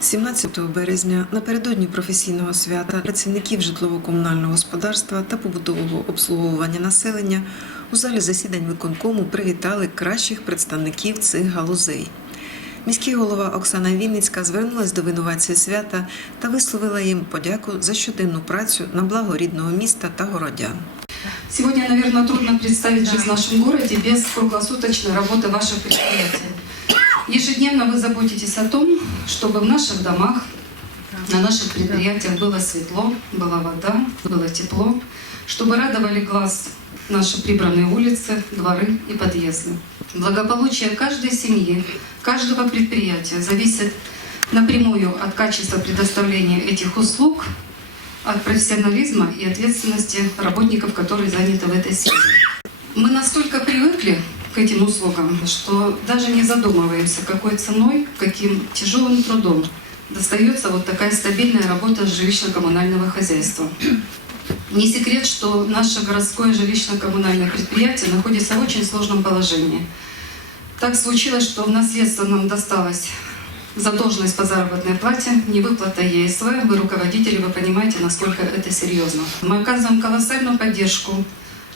17 березня напередодні професійного свята працівників житлово-комунального господарства та побутового обслуговування населення у залі засідань виконкому привітали кращих представників цих галузей. Міський голова Оксана Вінницька звернулась до винуватців свята та висловила їм подяку за щоденну працю на благо рідного міста та городян. Сегодня, наверное, трудно представить жизнь в нашем городе без круглосуточной работы ваших предприятий. Ежедневно вы заботитесь о том, чтобы в наших домах, на наших предприятиях было светло, была вода, было тепло, чтобы радовали глаз наши прибранные улицы, дворы и подъезды. Благополучие каждой семьи, каждого предприятия зависит напрямую от качества предоставления этих услуг, от профессионализма и ответственности работников, которые заняты в этой сфере. Мы настолько привыкли к этим услугам, что даже не задумываемся, какой ценой, каким тяжелым трудом достается вот такая стабильная работа жилищно-коммунального хозяйства. Не секрет, что наше городское жилищно-коммунальное предприятие находится в очень сложном положении. Так случилось, что в наследство нам досталось задолженность по заработной плате, невыплата ЕСВ. Вы руководители, вы понимаете, насколько это серьезно. Мы оказываем колоссальную поддержку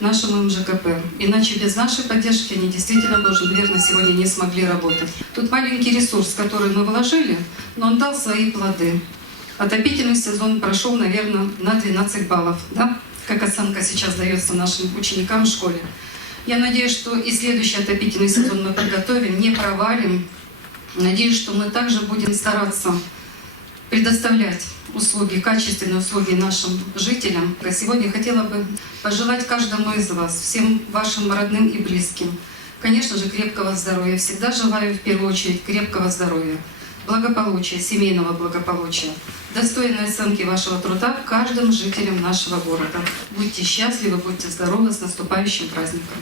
нашему МЖКП. Иначе без нашей поддержки они действительно бы уже, наверное, сегодня не смогли работать. Тут маленький ресурс, который мы вложили, но он дал свои плоды. Отопительный сезон прошел, наверное, на 12 баллов, да? как оценка сейчас дается нашим ученикам в школе. Я надеюсь, что и следующий отопительный сезон мы подготовим, не провалим. Надеюсь, что мы также будем стараться предоставлять услуги, качественные услуги нашим жителям. А сегодня хотела бы пожелать каждому из вас, всем вашим родным и близким, конечно же, крепкого здоровья. Всегда желаю в первую очередь крепкого здоровья, благополучия, семейного благополучия, достойной оценки вашего труда каждым жителям нашего города. Будьте счастливы, будьте здоровы, с наступающим праздником.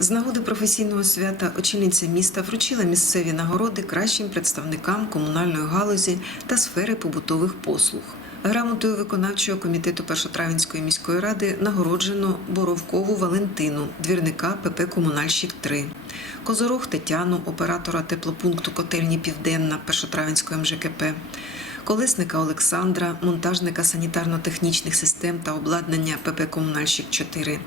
З нагоди професійного свята очільниця міста вручила місцеві нагороди кращим представникам комунальної галузі та сфери побутових послуг. Грамотою виконавчого комітету Першотравенської міської ради нагороджено Боровкову Валентину, двірника ПП Комунальщик 3 Козорог Тетяну, оператора теплопункту Котельні Південна Першотравенської МЖКП, Колесника Олександра, монтажника санітарно-технічних систем та обладнання ПП Комунальщик 4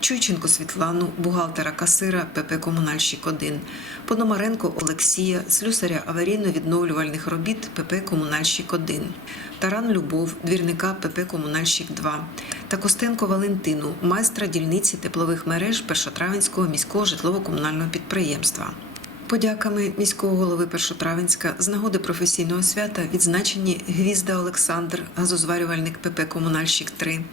Чуйченко Світлану, бухгалтера касира ПП Комунальщик 1 Пономаренко Олексія, слюсаря аварійно-відновлювальних робіт ПП Комунальщик 1 Таран Любов, двірника ПП Комунальщик 2 та Костенко Валентину, майстра дільниці теплових мереж Першотравенського міського житлово-комунального підприємства. Подяками міського голови Першотравенська з нагоди професійного свята відзначені Гвізда Олександр, газозварювальник ПП Комунальщик 3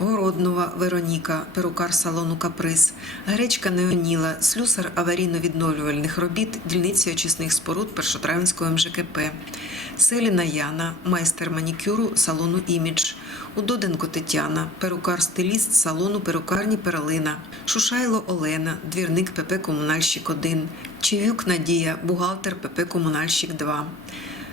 Городнова Вероніка, перукар салону Каприз, Гречка Неоніла, слюсар аварійно-відновлювальних робіт дільниці очисних споруд Першотравенського МЖКП, Селіна Яна, майстер манікюру салону Імідж, Удоденко Тетяна, перукар-стиліст салону перукарні Перлина, Шушайло Олена, двірник ПП Комунальщик 1, Чевюк Надія, бухгалтер ПП Комунальщик 2.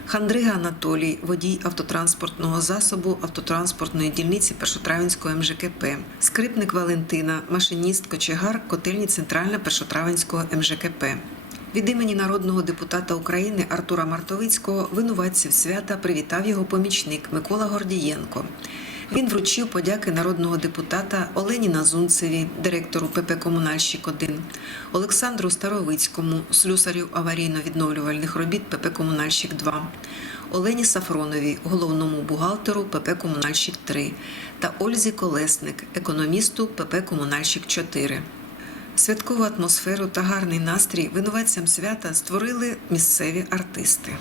Хандрига Анатолій, водій автотранспортного засобу автотранспортної дільниці Першотравенського МЖКП, скрипник Валентина, машиніст кочегар котельні Центральна Першотравенського МЖКП. Від імені народного депутата України Артура Мартовицького винуватців свята привітав його помічник Микола Гордієнко. Він вручив подяки народного депутата Олені Назунцеві, директору ПП Комунальщик 1 Олександру Старовицькому, слюсарю аварійно-відновлювальних робіт ПП Комунальщик 2 Олені Сафроновій, головному бухгалтеру ПП Комунальщик 3 та Ользі Колесник, економісту ПП Комунальщик 4 Святкову атмосферу та гарний настрій винуватцям свята створили місцеві артисти.